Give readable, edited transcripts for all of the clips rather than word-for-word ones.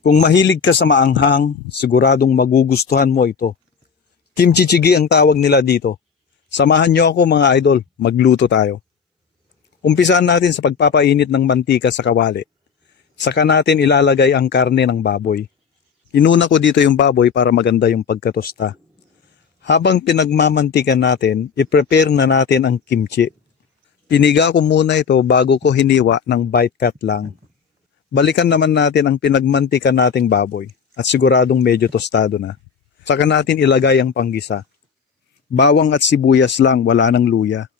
Kung mahilig ka sa maanghang, siguradong magugustuhan mo ito. Kimchi jjigae ang tawag nila dito. Samahan niyo ako mga idol, magluto tayo. Umpisahan natin sa pagpapainit ng mantika sa kawali. Saka natin ilalagay ang karne ng baboy. Inuna ko dito yung baboy para maganda yung pagkatosta. Habang pinagmamantikan natin, i-prepare na natin ang kimchi. Piniga ko muna ito bago ko hiniwa ng bite cut lang. Balikan naman natin ang pinagmantikan nating baboy at siguradong medyo tostado na. Saka natin ilagay ang panggisa. Bawang at sibuyas lang, wala ng luya.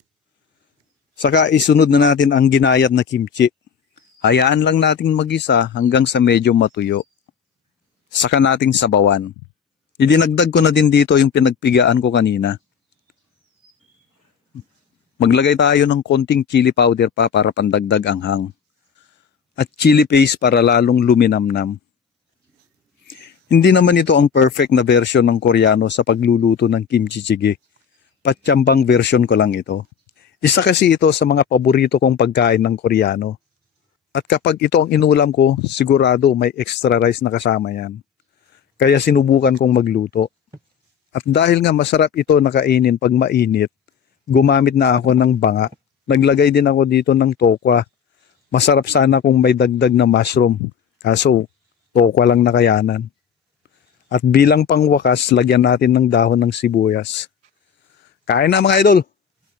Saka isunod na natin ang ginayat na kimchi. Hayaan lang nating magisa hanggang sa medyo matuyo. Saka nating sabawan. Idinagdag ko na din dito yung pinagpigaan ko kanina. Maglagay tayo ng konting chili powder pa para pandagdag anghang. At chili paste para lalong luminamnam. Hindi naman ito ang perfect na version ng Koreano sa pagluluto ng kimchi jjigae. Patsyambang version ko lang ito. Isa kasi ito sa mga paborito kong pagkain ng Koreano. At kapag ito ang inulam ko, sigurado may extra rice na kasama yan. Kaya sinubukan kong magluto. At dahil nga masarap ito na kainin pag mainit, gumamit na ako ng banga. Naglagay din ako dito ng tokwa. Masarap sana kung may dagdag na mushroom. Kaso, tokwa lang nakayanan. At bilang pangwakas, lagyan natin ng dahon ng sibuyas. Kain na mga idol!